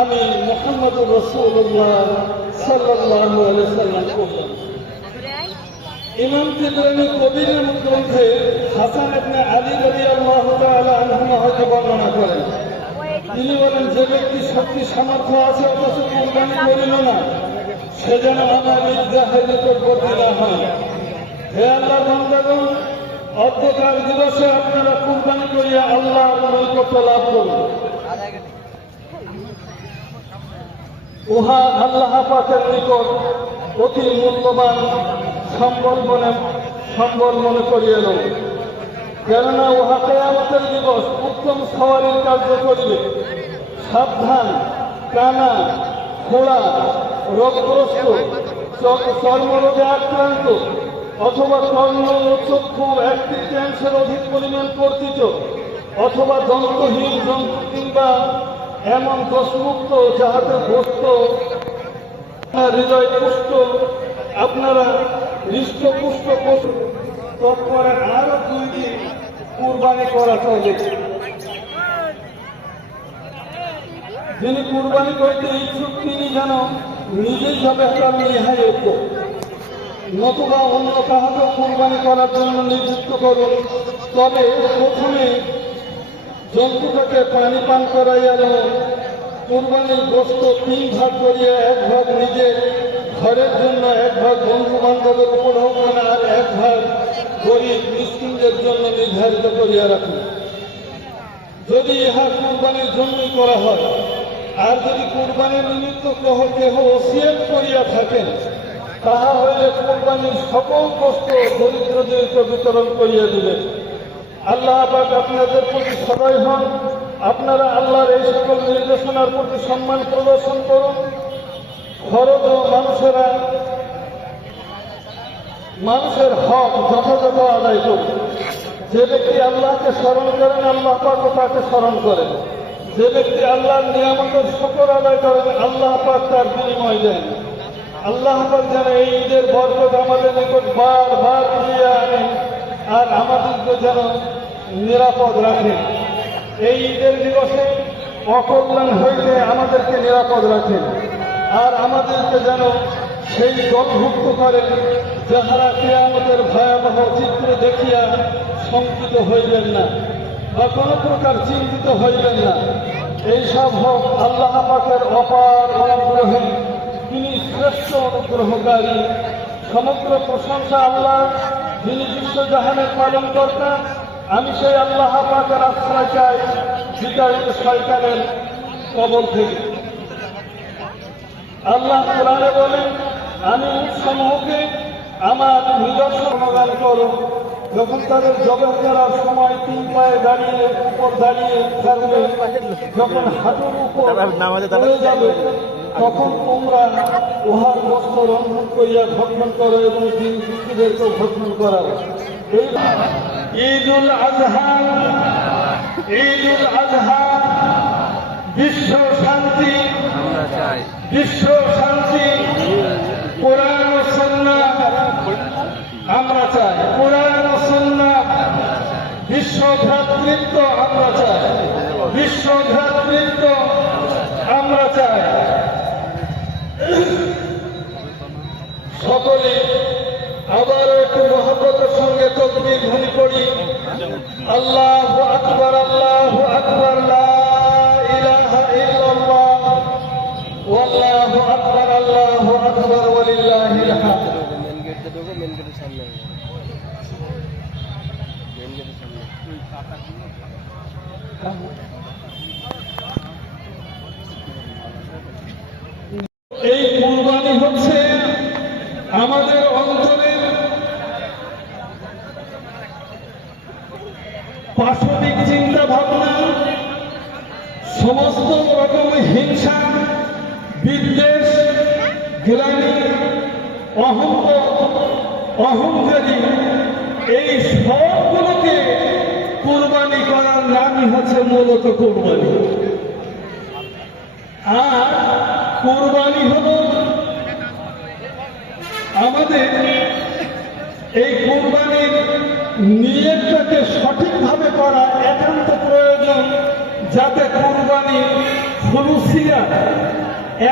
আমি মোহাম্মদ রসুল্লাহ সাল্লাহ সাল্লাম করলাম ইমাম তিবরানি কবির গ্রন্থে হাসান ইবনে আলী রাদিয়াল্লাহু তাআলা আনহু হয়তো বর্ণনা করেন। তিনি বলেন, যে ব্যক্তি শক্তি, সামর্থ্য আছে, অথচ কোরবানি করিল না, সে যেন আমার নিকটবর্তী না হয়। হে আল্লাহ বান্দাগণ অর্ধকার দিবসে আপনারা কোম্পানি করিয়া আল্লাহ নৈকট্য লাভ করুন। উহা আল্লাহ পাকের নিকট অতি মূল্যবান সম্বল মনে সম্বল মনে করিয়ে নেব কেননা উহা কেয়ামতের দিবস উত্তম সওয়ারির কার্য করিবে। সাবধান, কানা খোড়া রোগগ্রস্ত চর্মরোগে আক্রান্ত অথবা ও চক্ষু এক তৃতীয়াংশের অধিক পরিমাণ কর্তৃত অথবা দন্তহীন কিংবা এমন দোষমুক্ত, যাহাতে বস্ত হৃদয় পুষ্ট, আপনারা হৃষ্টপুষ্ট করুন তৎপরে আরও দুই দিন কুরবানি করা চলে। যিনি কুরবানি করতে ইচ্ছুক, তিনি যেন নিজেই হবে তার রেহাই নতুবা অন্য কাহাকেও কুরবানি করার জন্য নিযুক্ত করুন। তবে প্রথমে জন্তুটাকে পানি পান করাইয়া কুরবানির গোস্ত তিন ভাগ করিয়া এক ভাগ নিজে, ঘরের জন্য এক ভাগ বন্ধু বান্ধবের উপর হোক না, আর এক ভাগ গরিব মিসকিনদের জন্য নির্ধারিত করিয়া রাখুন যদি ইহা কুরবানির জন্যই করা হয়, আর যদি কুরবানির নিমিত্ত কেহ কেহ ওসিয়ত করিয়া থাকেন, তাহা হইলে কুরবানির সকল কষ্ট দরিদ্র দরিদ্রদেরকে বিতরণ করিয়া দিলেন আল্লাহ পাক আপনাদের প্রতি সদয় হন। আপনারা আল্লাহর এই সকল নির্দেশনার প্রতি সম্মান প্রদর্শন করুন। খরচ ও মানুষেরা মানুষের হক যথাযথ আদায় করুন। যে ব্যক্তি আল্লাহকে স্মরণ করেন, আল্লাহ পাক তাকে স্মরণ করেন। যে ব্যক্তি আল্লাহর নিয়ামতের শুকর আদায় করেন, আল্লাহ পাক তার বিনিময় দেন। আল্লাহ পাক যেন এই ঈদের বরকত আমাদের নিকট বার বার ফিরিয়ে আনেন। আর আমাদেরকে যেন নিরাপদ রাখেন এই ঈদের দিবসে অকল্যাণ হইতে আমাদেরকে নিরাপদ রাখেন আর আমাদেরকে যেন সেই দলভুক্ত করেন যাহারা কেয়ামতের ভয়াবহ চিত্র দেখিয়া শঙ্কিত হইবেন না বা কোনো প্রকার চিন্তিত হইবেন না। এইসব হোক আল্লাহ পাকের অপার অনুগ্রহে তিনি শ্রেষ্ঠ অনুগ্রহকারী। সমগ্র প্রশংসা আল্লাহ যিনি বিশ্বজাহানের পালন কর্তা আমি সেই আল্লাহ পাকের আশ্রয় চাই বিতাড়িত শয়তানের কবল থেকে। আল্লাহ কোরআনে বলেন আমি সমূহকে আমার নিজস্ব অনুদান করো যখন তাদের জগৎ করার সময় তিন পায়ে দাঁড়িয়ে উপর দাঁড়িয়ে থাকবে যখন হাঁটুর উপর যাবে তখন তোমরা উহার বস্ত্র রন্ধন করিয়া ভক্ষণ করো এবং তিন ব্যক্তিদেরকেও ভক্ষণ করাবে এই ঈদ উল আজহা ঈদ উল আজহা, বিশ্ব শান্তি বিশ্ব শান্তি, কোরআন ও সুন্নাহ, আমরা চাই। কোরআন ও সুন্নাহ, বিশ্ব ভ্রাতৃত্ব আমরা চাই। বিশ্ব ভ্রাতৃত্ব আমরা চাই। সকলে আবার একটু মহব্বতের সঙ্গে তকবির ধ্বনি করি আল্লাহ আকবর আল্লাহ আকবর লা ইলাহা ইল্লাল্লাহ والله أكبر الله أكبر ولله الحمد মেন গেটে ঢোকো মেন গেটের সামনে মেন গেটের সামনে রকম হিংসা, বিদ্বেষ, গ্লানি, অহংক, অহংকারী, এই সবগুলোকে কোরবানি করার নামই হচ্ছে মূলত কোরবানি। আর কোরবানি হল আমাদের এই কোরবানির নিয়তটাকে সঠিকভাবে করা একান্ত প্রয়োজন, যাতে কোরবানি খুলুসিয়া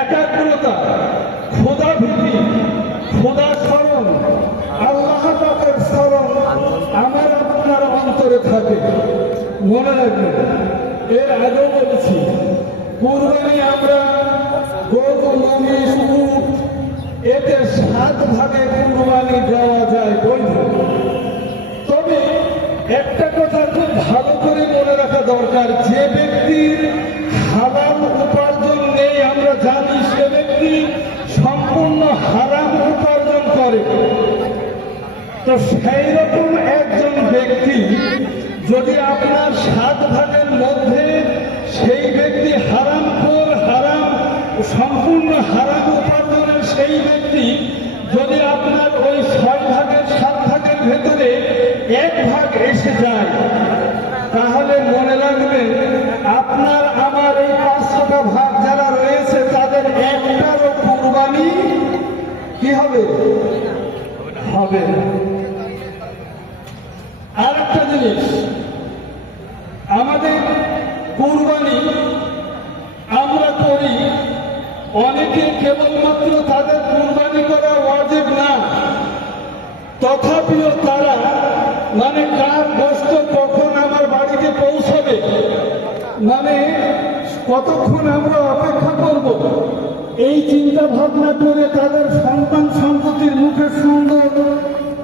একাগ্রতা, খোদা ভীতি খোদা স্মরণ আল্লাহ পাকের স্মরণ আমার আপনার অন্তরে থাকে। মনে রাখবেন, এর আগেও বলেছি কুরবানি আমরা গরু উট এতে সাত ভাগে কুরবানি দেওয়া যায় বৈধ তবে একটা কথা খুব ভালো করে মনে রাখা দরকার, যে তো সেই রকম একজন ব্যক্তি যদি আপনার সাত ভাগের মধ্যে সেই ব্যক্তি হারাম খোর হারাম, সম্পূর্ণ হারাম উপার্জনের সেই ব্যক্তি যদি আপনার ওই ছয় ভাগের, সাত ভাগের ভেতরে এক ভাগ এসে যায়, তাহলে মনে রাখবেন আপনার আমার এই পাঁচশোটা ভাগ যারা রয়েছে তাদের একটারও কুরবানি কি হবে? হবে না। আর একটা জিনিস আমাদের কুরবানি আমরা করি অনেকে কেবলমাত্র তাদের কুরবানি করা ওয়াজিব না তথাপিও তারা মানে কার বস্ত কখন আমার বাড়িতে পৌঁছাবে মানে কতক্ষণ আমরা অপেক্ষা করব? এই চিন্তা ভাবনা করে তাদের সন্তান সন্ততির মুখে সুন্দর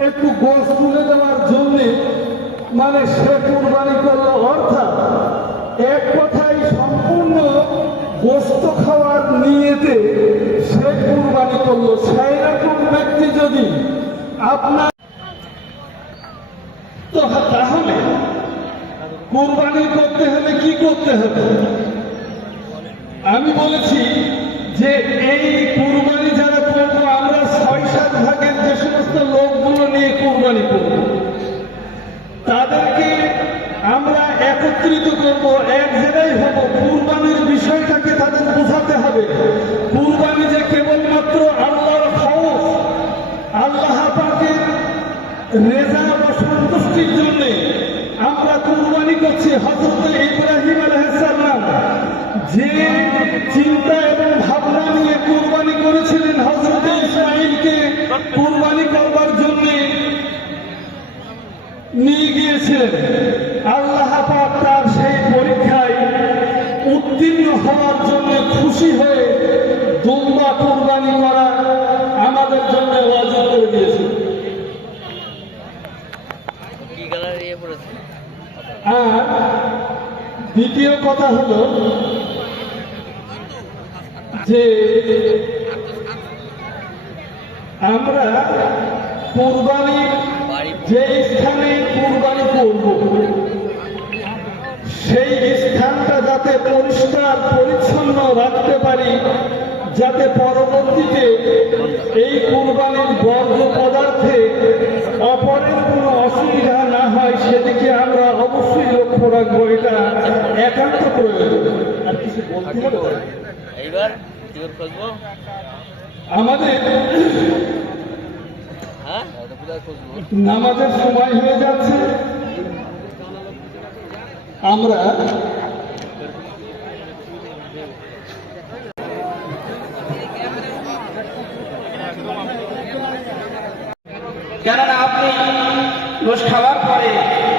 একটু গোস তুলে দেওয়ার জন্যে মানে সে কুরবানি করল। অর্থাৎ এক কথায় সম্পূর্ণ গোস্ত খাওয়ার নিয়েতে সে কুরবানি করল। সেই রকম ব্যক্তি যদি আপনার তো তাহলে কুরবানি করতে হলে কি করতে হবে? আমি বলেছি যে এই কুরবানি যারা করব, আমরা ছয়, সাত ভাগের যে সমস্ত লোকগুলো নিয়ে কুরবানি করব। তাদেরকে আমরা একত্রিত করব, এক জায়গায় হব। কুরবানির বিষয়টাকে তাদের বোঝাতে হবে। কুরবানি যে কেবলমাত্র আল্লাহর খৌফ আল্লাহ পাকের রেজা বা সন্তুষ্টির জন্য করছি হজরত ইব্রাহিম আলহাম যে চিন্তা এবং ভাবনা নিয়ে কোরবানি করেছিলেন হজরত ইসমাইলকে কোরবানি করবার জন্য নিয়ে গিয়েছিলেন আল্লাহ পাক তার সেই পরীক্ষায় উত্তীর্ণ হওয়ার জন্য খুশি হয়ে দুম্বা কুরবানি করা আমাদের জন্য ওয়াজিব করে দিয়েছে কি কালার ইয়ে পড়েছে আর দ্বিতীয় কথা হলো যে আমরা কুরবানির যে স্থানে কুরবানি করব, সেই স্থানটা যাতে পরিষ্কার, পরিচ্ছন্ন রাখতে পারি, যাতে পরবর্তীতে এই কুরবানির বর্জ্য পদার্থে অপরের কোনো অসুবিধা না হয়, সেদিকে আমরা অবশ্যই লক্ষ্য রাখব। এটা একান্ত প্রয়োজন। আর কিছু বলতে হবে এইবার কি খুঁজবো? আমাদের হ্যাঁ? নামাজের সময় হয়ে যাচ্ছে। আমরা কেননা আপনি রোজ খাওয়ার পরে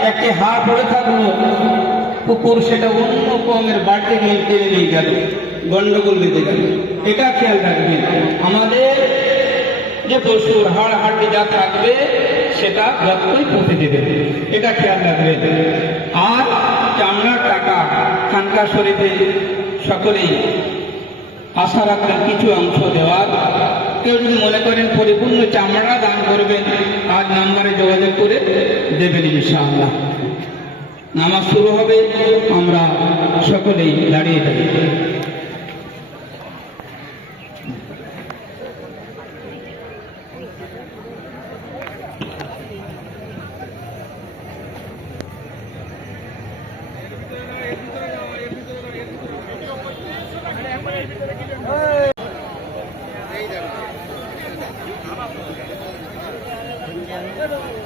একটি হাড় পড়ে থাকল কুকুর সেটা অন্য কমের বাড়িতে নিয়ে টেনে নিয়ে গেল, গন্ডগোল বেঁধে গেল। এটা খেয়াল রাখবেন আমাদের যে পশুর হাড় হাড্ডি যা থাকবে, সেটা যতই পুঁতে দেবে, এটা খেয়াল রাখবেন আর চামড়ার টাকা খানকা শরীফে সকলেই আশা রাখবেন কিছু অংশ দেওয়ার। কেউ যদি মনে করেন পরিপূর্ণ চামড়া দান করবেন আজ নাম্বারে যোগাযোগ করে দেবেন ইনশাআল্লাহ। নামাজ শুরু হবে আমরা সকলেই দাঁড়িয়ে থাকি।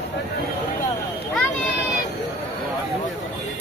আলাজি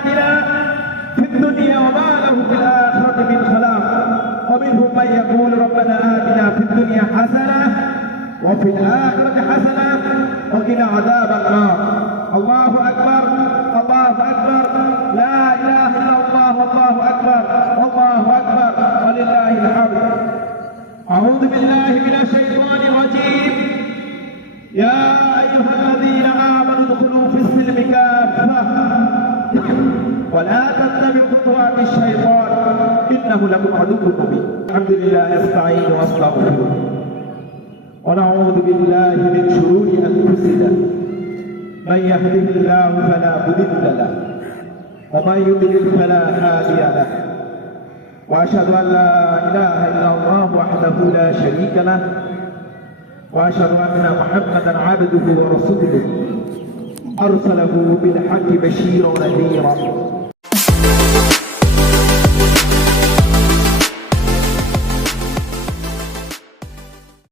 آتنا في الدنيا وما له في الآخرة من خلاق. ومنهم من يقول ربنا آتنا في الدنيا حسنة وفي الآخرة حسنة وقنا عذاب النار. الله أكبر الله أكبر. لا إله إلا الله والله أكبر والله أكبر. ولله الحمد. أعوذ بالله من الشيطان الرجيم. يا ولا تتبعوا خطوات الشيطان. إنه لكم عدو مبين. الحمد لله نستعين واستغفره ونعوذ بالله من شرور أنفسنا. من يهده الله فلا مضل له. ومن يضلل فلا هادي له. وأشهد أن لا إله إلا الله وحده لا شريك له. وأشهد أن محمدا عبده ورسوله. أرسله بالحق بشيرا ونذيرا